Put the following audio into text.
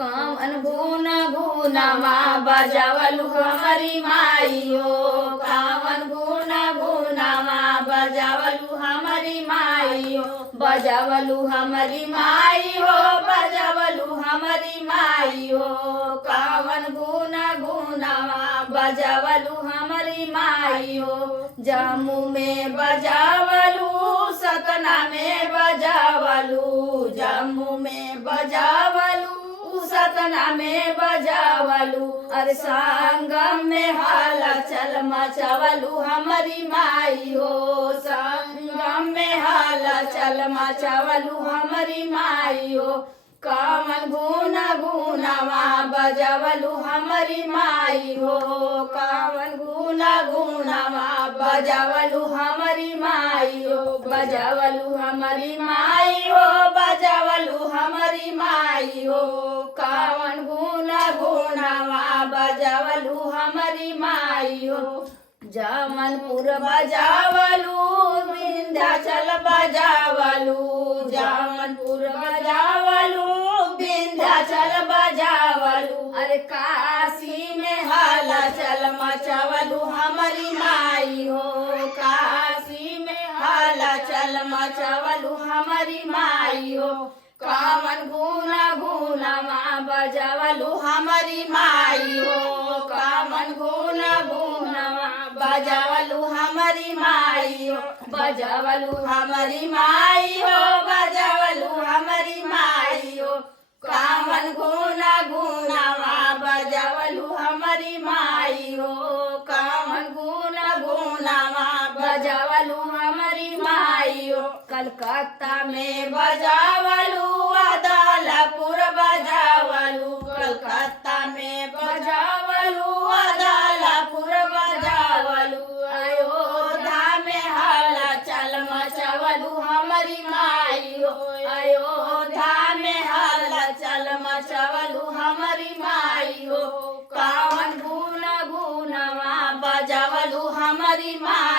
कवन गुन गुनवा बजावलु हमारी माई हो, कवन गुन गुनवा बजावलु हमारी माई हो, बजावलु हमारी माई हो, बजावलु हमारी माई हो, कवन गुन गुनवा बजावलु हमारी माई हो। जम्मू में बजावलु, सतना में बजावलु, जम्मू में बजावलु, सतना में बजावलु, अरे संगम में हाला चल मचावलु हमारी माई हो, संगम में हाला चल मचावलु हमारी माई हो। कवन गुन गुनवा बजावलु हमारी माई हो, कवन गुन गुनवा बजावलु हमारी माई हो, बजावलु हमारी माई हो, बजावलु हमारी माई हो, कवन गुन गुनवा बजावलु हमारी माई हो। जमनपुर बजावलु, विंध्याचल बजावलु, जमनपुर बजावलु, विंध्याचल बजावलु, अरे काशी में हाला चल मचावलु हमारी माई हो, काशी में हाला चल मचावलु हमारी माई हो। कवन गुन गुनवा बजावलु हमारी माई हो, कवन गुन गुनवा बजावलु हमारी माई हो, बजावलु हमारी माई हो, बजावलु हमारी माई हो। कवन गुन गुनवा बजावलु हमारी माई हो, कवन गुन गुनवा बजावलु हमारी माई हो। कलकत्ता में बजावलु, अदालपुर बजावलु, कलकत्ता में बजावलु, अदालपुर बजावलु, अयोध्या में हाला चल मचावलु हमारी माई हो, अयोध्या में हाला चल मचावलु हमारी माई हो। कवन गुन गुनवा बजावलु हमारी माई